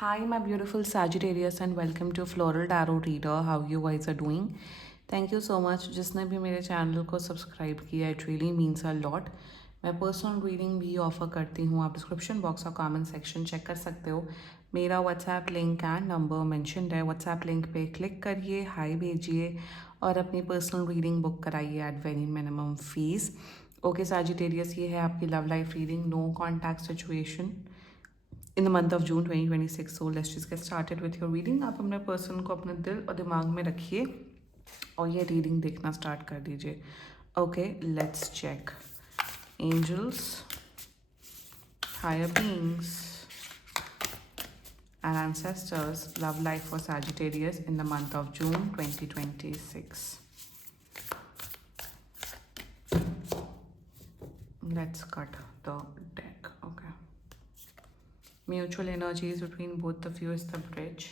Hi, my beautiful Sagittarius, and welcome to Floral Tarot Reader. How you guys are doing? Thank you so much. जिसने भी मेरे channel को subscribe किया, it really means a lot. मैं personal reading भी offer करती हूँ. आप डिस्क्रिप्शन बॉक्स और कमेंट सेक्शन चेक कर सकते हो. मेरा WhatsApp link and number mentioned है. व्हाट्सएप लिंक पे क्लिक करिए, हाई भेजिए और अपनी पर्सनल रीडिंग बुक कराइए at very minimum fees. Okay Sagittarius, ये है आपकी love life reading. No contact situation in the month of June 2026. So let's just get started with your reading. आप अपने पर्सन को अपने दिल और दिमाग में रखिए और ये रीडिंग देखना स्टार्ट कर दीजिए. Okay, let's check. Angels, higher beings and ancestors, love life for Sagittarius in the month of June 2026. Let's cut the deck. Okay. Mutual energies between both of you is the bridge.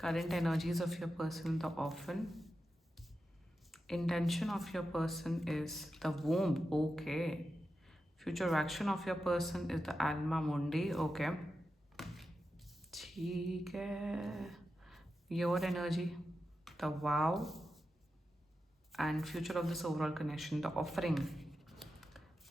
Current energies of your person, the orphan. Intention of your person is the womb. Okay. Future action of your person is the alma mundi. Okay. ठीक है. Your energy, the vow. And future of this overall connection, the offering.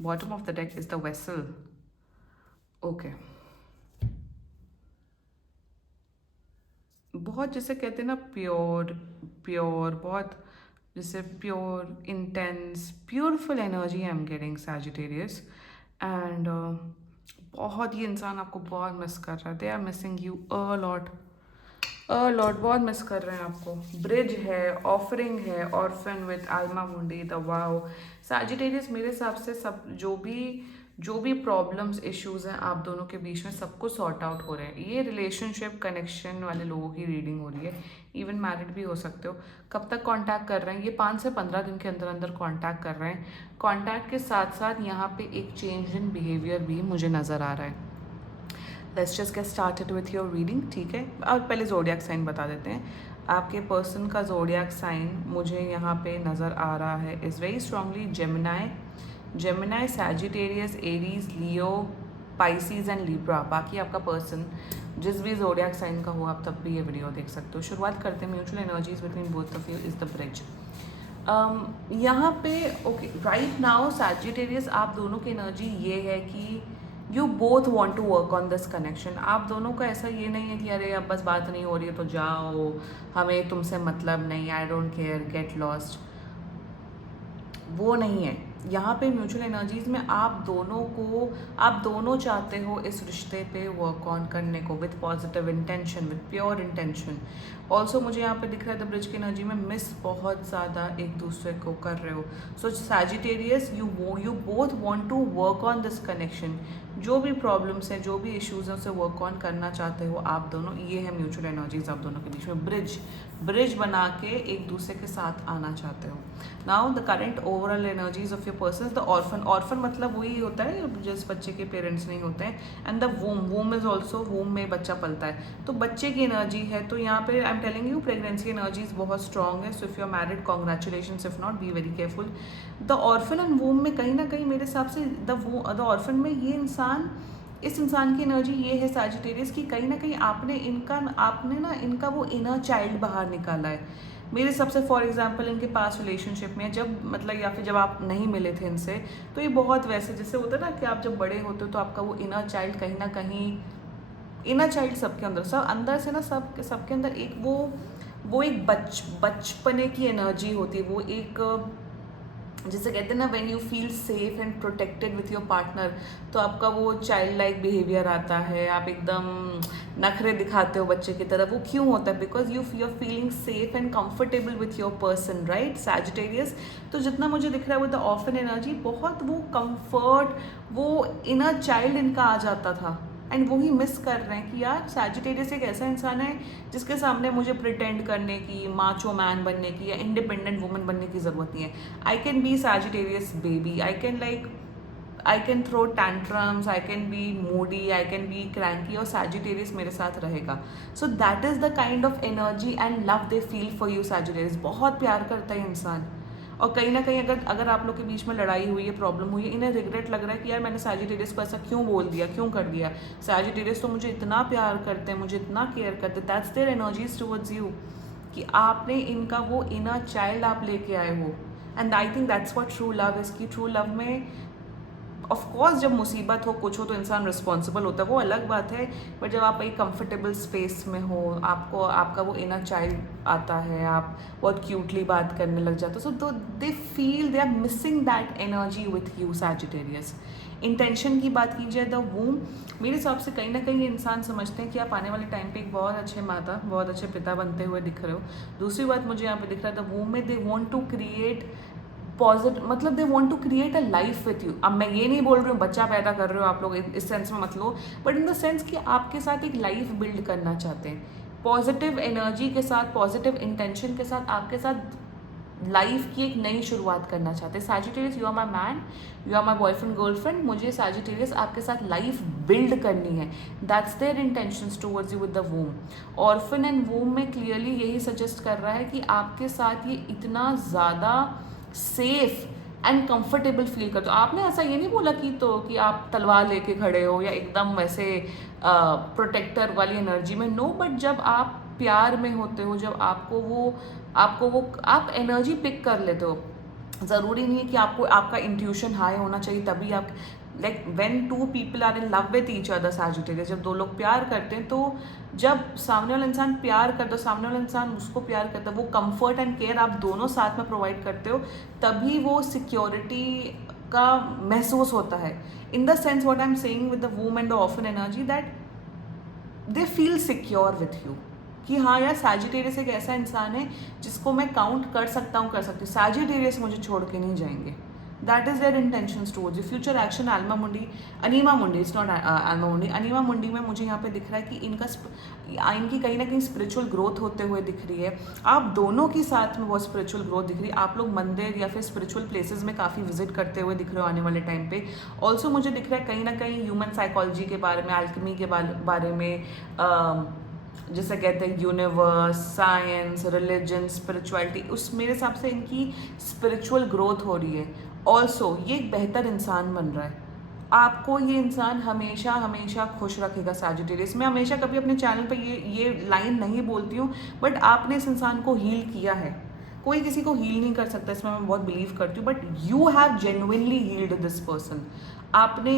Bottom of the deck is the vessel. Okay. बहुत जैसे कहते हैं ना pure बहुत जैसे pure intense beautiful energy I am getting Sagittarius. And बहुत ही इंसान आपको बहुत मिस कर रहा है. They are missing you a lot बहुत मिस कर रहे हैं आपको. ब्रिज है, ऑफरिंग है, ऑर्फन विद आल्मा मुंडी, द वाओ. सैजिटेरियस मेरे हिसाब से सब जो भी प्रॉब्लम्स इश्यूज हैं आप दोनों के बीच में सब कुछ सॉर्ट आउट हो रहे हैं. ये रिलेशनशिप कनेक्शन वाले लोगों की रीडिंग हो रही है. इवन मैरिड भी हो सकते हो. कब तक कांटेक्ट कर रहे हैं? ये 5 से 15 दिन के अंदर अंदर कांटेक्ट कर रहे हैं. कांटेक्ट के साथ साथ यहाँ पे एक चेंज इन बिहेवियर भी मुझे नज़र आ रहा है. Let's just get started with your reading. ठीक है, और पहले जोडियाक साइन बता देते हैं. आपके पर्सन का जोडियाक साइन मुझे यहाँ पे नज़र आ रहा है is very strongly Gemini, Sagittarius, Aries, Leo, Pisces and Libra. बाकी आपका पर्सन जिस भी जोडियाक साइन का हो आप तब भी ये वीडियो देख सकते हो. शुरुआत करते हैं. Mutual energies between both of you is the bridge. यहाँ पे ओके राइट नाउ सैजिटेरियस आप दोनों की एनर्जी ये है कि you both want to work on this connection. आप दोनों का ऐसा ये नहीं है कि अरे अब बस बात नहीं हो रही है तो जाओ, हमें तुमसे मतलब नहीं, I don't care, get lost. वो नहीं है. यहाँ पे म्यूचुअल एनर्जीज में आप दोनों चाहते हो इस रिश्ते पे वर्क ऑन करने को with positive intention, with pure intention. Also मुझे यहाँ पे दिख रहा है द ब्रिज की एनर्जी में मिस बहुत ज़्यादा एक दूसरे को कर रहे हो. So Sagittarius you both want to work on this connection. जो भी प्रॉब्लम्स हैं, जो भी इश्यूज हैं, उसे वर्क ऑन करना चाहते हो आप दोनों. ये है म्यूचुअल एनर्जीज आप दोनों के बीच में. ब्रिज बना के एक दूसरे के साथ आना चाहते हो. Now the current overall energies of your person, the orphan मतलब वही होता है जिस बच्चे के पेरेंट्स नहीं होते हैं. And the womb is also, womb में बच्चा पलता है तो बच्चे की एनर्जी है. तो यहाँ पे I am telling you pregnancy energies बहुत स्ट्रॉन्ग है. So if you are married congratulation, if not be very careful. The orphan and womb में कहीं ना कहीं मेरे हिसाब से द ऑर्फन में इस इंसान की एनर्जी ये है सैजिटेरियस की कहीं ना कहीं आपने ना इनका वो इनर चाइल्ड बाहर निकाला है. मेरे सबसे फॉर एग्जांपल इनके पास रिलेशनशिप में जब मतलब या फिर जब आप नहीं मिले थे इनसे तो ये बहुत वैसे जैसे होता है ना कि आप जब बड़े होते हो तो आपका वो इनर चाइल्ड कहीं ना कहीं, इनर चाइल्ड सबके अंदर, सब अंदर से ना सबके अंदर एक वो एक बचपने की एनर्जी होती है. वो एक जैसे कहते हैं ना when you feel safe and protected with your partner तो आपका वो चाइल्ड लाइक बिहेवियर आता है. आप एकदम नखरे दिखाते हो बच्चे की तरह. वो क्यों होता है? Because you are feeling safe and comfortable with your person, right Sagittarius. तो जितना मुझे दिख रहा है विद द ऑफन एनर्जी बहुत वो कंफर्ट, वो इनर चाइल्ड इनका आ जाता था. एंड वही मिस कर रहे हैं कि यार सैजिटेरियस एक ऐसा इंसान है जिसके सामने मुझे प्रिटेंड करने की, माचो मैन बनने की या इंडिपेंडेंट वुमन बनने की ज़रूरत नहीं है. I can be Sagittarius baby, I can throw tantrums, I can be moody, I can be cranky और सैजिटेरियस मेरे साथ रहेगा. So that is the kind of energy and love they feel for you. Sagittarius बहुत प्यार करता है इंसान और कहीं ना कहीं अगर अगर आप लोग के बीच में लड़ाई हुई है, प्रॉब्लम हुई है, इन्हें रिग्रेट लग रहा है कि यार मैंने सैजिटेरियस को ऐसा क्यों बोल दिया, क्यों कर दिया। सैजिटेरियस तो मुझे इतना प्यार करते हैं, मुझे इतना केयर करते हैं, that's their energies towards you, कि आपने इनका वो इनर चाइल्ड आप लेके आए हो। And I think that's what true love is, की ट्रू लव में ऑफ कोर्स जब मुसीबत हो, कुछ हो, तो इंसान रिस्पॉन्सिबल होता है, वो अलग बात है। बट जब आप एक कंफर्टेबल स्पेस में हो, आपको आपका वो इनर चाइल्ड आता है, आप बहुत क्यूटली बात करने लग जाते हो, सो तो they feel they are missing that energy with you Sagittarius. Intention की बात की जाए, द वूम, मेरे हिसाब से कहीं ना कहीं इंसान समझते हैं कि आप आने वाले टाइम पे एक बहुत अच्छे माता, बहुत अच्छे पिता बनते हुए दिख रहे हो। दूसरी बात मुझे यहाँ पे दिख रहा है, द वूम में they want to create positive, मतलब they want to create a life with you. अब मैं ये नहीं बोल रही हूँ बच्चा पैदा कर रहे हो आप लोग, इस सेंस में मत लो, बट इन द सेंस कि आपके साथ एक लाइफ बिल्ड करना चाहते हैं, पॉजिटिव एनर्जी के साथ, पॉजिटिव इंटेंशन के साथ, आपके साथ लाइफ की एक नई शुरुआत करना चाहते हैं। Sagittarius, you are my man, you are my boyfriend girlfriend, मुझे सैजिटेरियस आपके साथ लाइफ बिल्ड करनी है, that's their intentions towards you with the womb. Orphan and womb में क्लियरली यही सजेस्ट कर रहा है कि आपके साथ ये इतना ज़्यादा सेफ एंड कंफर्टेबल फील करते हो। आपने ऐसा ये नहीं बोला कि आप तलवार लेके खड़े हो या एकदम वैसे प्रोटेक्टर वाली एनर्जी में, नो, बट जब आप प्यार में होते हो, जब आपको वो आप एनर्जी पिक कर लेते हो। ज़रूरी नहीं है कि आपको आपका इंट्यूशन हाई होना चाहिए तभी आप, like when two people are in love with each other Sagittarius, जब दो लोग प्यार करते हैं, तो जब सामने वाला इंसान प्यार करता है, सामने वाला इंसान उसको प्यार करता है, वो कंफर्ट एंड केयर आप दोनों साथ में प्रोवाइड करते हो, तभी वो सिक्योरिटी का महसूस होता है। In the sense what I am saying with the वूम and the often energy, that they feel secure with you, कि हाँ यार सैजिटेरियस एक ऐसा इंसान है जिसको मैं काउंट कर सकता हूँ, कर सकती हूँ, सैजिटेरियस मुझे छोड़ के नहीं जाएंगे। That is their intentions towards you. Future action anima mundi, anima मुंडी, it's not Anima mundi, anima मुंडी में मुझे यहाँ पे दिख रहा है कि इनकी कहीं ना कहीं स्पिरिचुअल ग्रोथ होते हुए दिख रही है। आप दोनों की साथ में बहुत स्पिरिचुअल ग्रोथ दिख रही है। आप लोग मंदिर या फिर स्पिरिचुअल प्लेसेस में काफ़ी विजिट करते हुए दिख रहे हो आने वाले टाइम पे। ऑल्सो मुझे दिख रहा है कहीं ना कहीं ह्यूमन साइकोलॉजी के बारे में, अल्केमी के बारे में, जिसे कहते हैं यूनिवर्स, साइंस, रिलीजन, स्पिरिचुअलिटी, उस मेरे हिसाब से इनकी स्पिरिचुअल ग्रोथ हो रही है। ऑल्सो ये एक बेहतर इंसान बन रहा है। आपको ये इंसान हमेशा हमेशा खुश रखेगा सैजिटेरियस। मैं हमेशा कभी अपने चैनल पे ये लाइन नहीं बोलती हूँ, बट आपने इस इंसान को हील किया है। कोई किसी को हील नहीं कर सकता, इसमें मैं बहुत बिलीव करती हूँ, but you have genuinely healed this person. आपने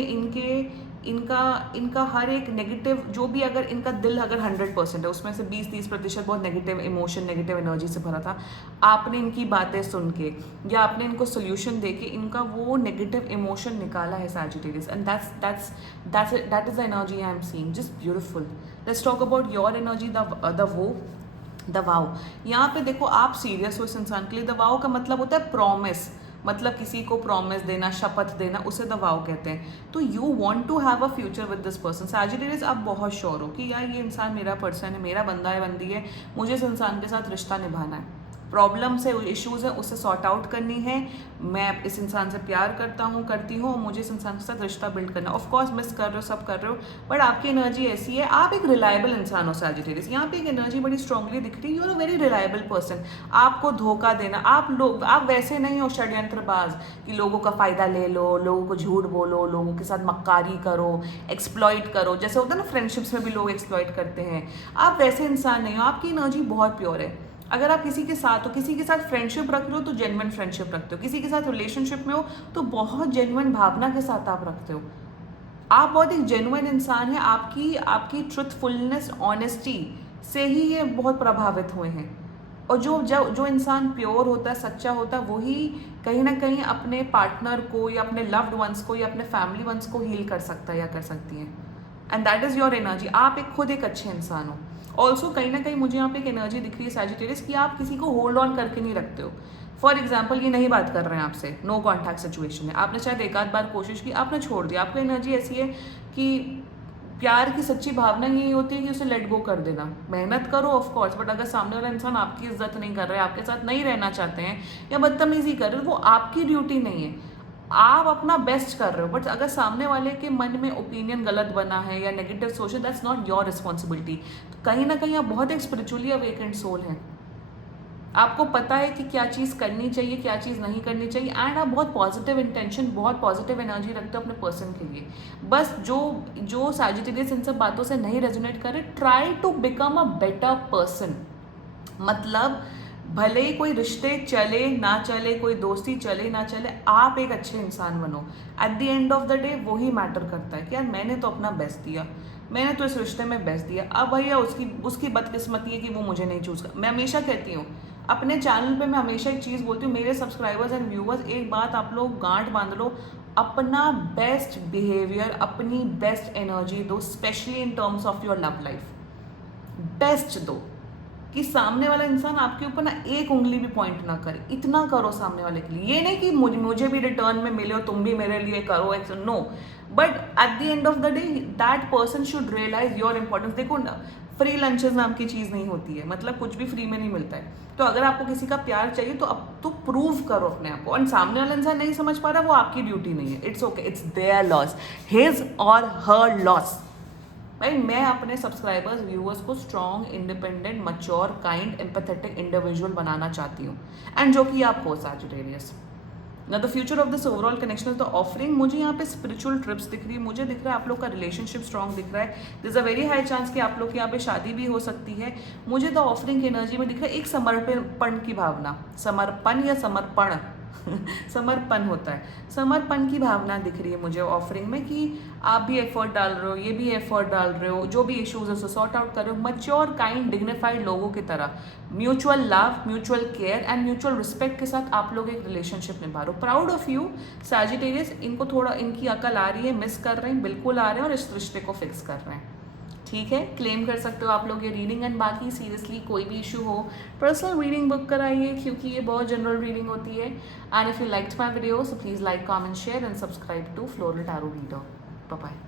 इनका हर एक नेगेटिव, जो भी, अगर इनका दिल अगर 100% है, उसमें से 20-30% बहुत नेगेटिव इमोशन, नेगेटिव एनर्जी से भरा था, आपने इनकी बातें सुन के या आपने इनको सोल्यूशन दे के इनका वो नेगेटिव इमोशन निकाला है Sagittarius, and that is the energy I am seeing, just beautiful. Let's talk about your energy, the wow. यहाँ पे देखो, आप सीरियस हो इस इंसान के लिए। द वाव का मतलब होता है प्रॉमिस, मतलब किसी को प्रॉमिस देना, शपथ देना, उसे द वाव कहते हैं। तो you want to have a future with this person Sagittarius. आप बहुत श्योर हो कि यार ये इंसान मेरा पर्सन है, मेरा बंदा है, बंदी है, मुझे इस इंसान के साथ रिश्ता निभाना है। प्रॉब्लम्स है, इश्यूज़ है, उसे सॉर्ट आउट करनी है। मैं इस इंसान से प्यार करती हूँ, मुझे इस इंसान के साथ रिश्ता बिल्ड करना। ऑफ कोर्स मिस कर रहे हो, सब कर रहे हो, बट आपकी एनर्जी ऐसी है, आप एक रिलायबल इंसान हो सैजिटेरियस। यहाँ पे एक एनर्जी बड़ी स्ट्रांगली दिख रही है, you are a very reliable person. आपको धोखा देना, आप वैसे नहीं हो षड्यंत्रबाज कि लोगों का फ़ायदा ले लो, लोगों को झूठ बोलो, लोगों के साथ मक्कारी करो, एक्सप्लॉइट करो, जैसे होता है ना फ्रेंडशिप्स में भी लोग एक्सप्लॉइट करते हैं। आप वैसे इंसान नहीं हो, आपकी एनर्जी बहुत प्योर है। अगर आप किसी के साथ हो, किसी के साथ फ्रेंडशिप रख रहे हो तो जेन्युइन फ्रेंडशिप रखते हो, किसी के साथ रिलेशनशिप में हो तो बहुत जेन्युइन भावना के साथ आप रखते हो। आप बहुत एक जेन्युइन इंसान है। आपकी ट्रुथफुलनेस, ऑनेस्टी से ही ये बहुत प्रभावित हुए हैं। और जो इंसान प्योर होता है, सच्चा होता है, वही कहीं ना कहीं अपने पार्टनर को या अपने लव्ड वंस को या अपने फैमिली वंस को हील कर सकता है या कर सकती है। And that is your energy. आप खुद एक अच्छे इंसान हो। ऑल्सो कहीं ना कहीं मुझे यहाँ पे एक एनर्जी दिख रही है सैजिटेरियस कि आप किसी को होल्ड ऑन करके नहीं रखते हो। फॉर एग्जाम्पल, ये नहीं बात कर रहे हैं आपसे, नो कॉन्टैक्ट सिचुएशन है, आपने शायद एक आध बार कोशिश की, आपने छोड़ दिया। आपकी एनर्जी ऐसी है कि प्यार की सच्ची भावना यही होती है कि उसे लेट गो कर देना। मेहनत करो ऑफ कोर्स, बट अगर सामने वाला इंसान आपकी इज्जत नहीं कर रहा है, आपके साथ नहीं रहना चाहते हैं या बदतमीजी कर रहे हैं, वो आपकी ड्यूटी नहीं है। आप अपना बेस्ट कर रहे हो, बट अगर सामने वाले के मन में ओपिनियन गलत बना है या नेगेटिव सोच है, दैट्स नॉट योर रिस्पॉन्सिबिलिटी। तो कहीं ना कहीं आप बहुत एक स्पिरिचुअली अवेकेंड सोल हैं। आपको पता है कि क्या चीज़ करनी चाहिए, क्या चीज़ नहीं करनी चाहिए, एंड आप बहुत पॉजिटिव इंटेंशन, बहुत पॉजिटिव एनर्जी रखते हो अपने पर्सन के लिए। बस जो जो सैजिटेरियस इन सब बातों से नहीं रेजोनेट करे, try to become a better person. मतलब भले ही कोई रिश्ते चले ना चले, कोई दोस्ती चले ना चले, आप एक अच्छे इंसान बनो। Eight the end of the day वही मैटर करता है कि यार मैंने तो अपना बेस्ट दिया, मैंने तो इस रिश्ते में बेस्ट दिया। अब भैया उसकी उसकी बदकिस्मती है कि वो मुझे नहीं चूज कर। मैं हमेशा कहती हूँ अपने चैनल पे, मैं हमेशा एक चीज़ बोलती हूँ, मेरे सब्सक्राइबर्स एंड व्यूअर्स, एक बात आप लोग गांठ बांध लो, अपना बेस्ट बिहेवियर, अपनी बेस्ट एनर्जी दो, specially in terms of your love life. Best दो कि सामने वाला इंसान आपके ऊपर ना एक उंगली भी पॉइंट ना करे। इतना करो सामने वाले के लिए। ये नहीं कि मुझे भी रिटर्न में मिले और तुम भी मेरे लिए करो, no, but at the end of the day that person should realise your importance. देखो ना, फ्री लंचेस नाम की चीज़ नहीं होती है, मतलब कुछ भी फ्री में नहीं मिलता है। तो अगर आपको किसी का प्यार चाहिए तो अब तो प्रूव करो अपने आप को, और सामने वाला इंसान नहीं समझ पा रहा, वो आपकी ड्यूटी नहीं है। It's okay, it's their loss, his और हर लॉस। भाई मैं अपने सब्सक्राइबर्स, व्यूअर्स को strong, independent, mature, kind, empathetic individual बनाना चाहती हूँ, एंड जो कि आप हो सैजिटेरियस। ना the future of this overall connection is the offering. मुझे यहाँ पे स्पिरिचुअल ट्रिप्स दिख रही है, मुझे दिख रहा है आप लोग का रिलेशनशिप स्ट्रॉन्ग दिख रहा है। This a very high chance कि आप लोग की यहाँ पे शादी भी हो सकती है। मुझे द ऑफरिंग की एनर्जी में दिख रहा है एक समर्पण की भावना, समर्पण या समर्पण समर्पण होता है, समर्पण की भावना दिख रही है मुझे ऑफरिंग में, कि आप भी एफर्ट डाल रहे हो, ये भी एफर्ट डाल रहे हो, जो भी इश्यूज है उसे सॉर्ट आउट कर रहे हो, मच्योर, काइंड, डिग्निफाइड लोगों की तरह। Mutual love, mutual care and mutual respect के साथ आप लोग एक रिलेशनशिप निभा रहे हो। Proud of you Sagittarius. इनको थोड़ा इनकी अकल आ रही है, मिस कर रहे हैं, बिल्कुल आ रहे हैं, और इस रिश्ते को फिक्स कर रहे हैं। ठीक है, क्लेम कर सकते हो आप लोग ये रीडिंग। एंड बाकी सीरियसली कोई भी इशू हो, पर्सनल रीडिंग बुक कराइए, क्योंकि ये बहुत जनरल रीडिंग होती है। And if you liked my video, so please like, comment, share and subscribe to Floral Tarot Reader. Bye bye.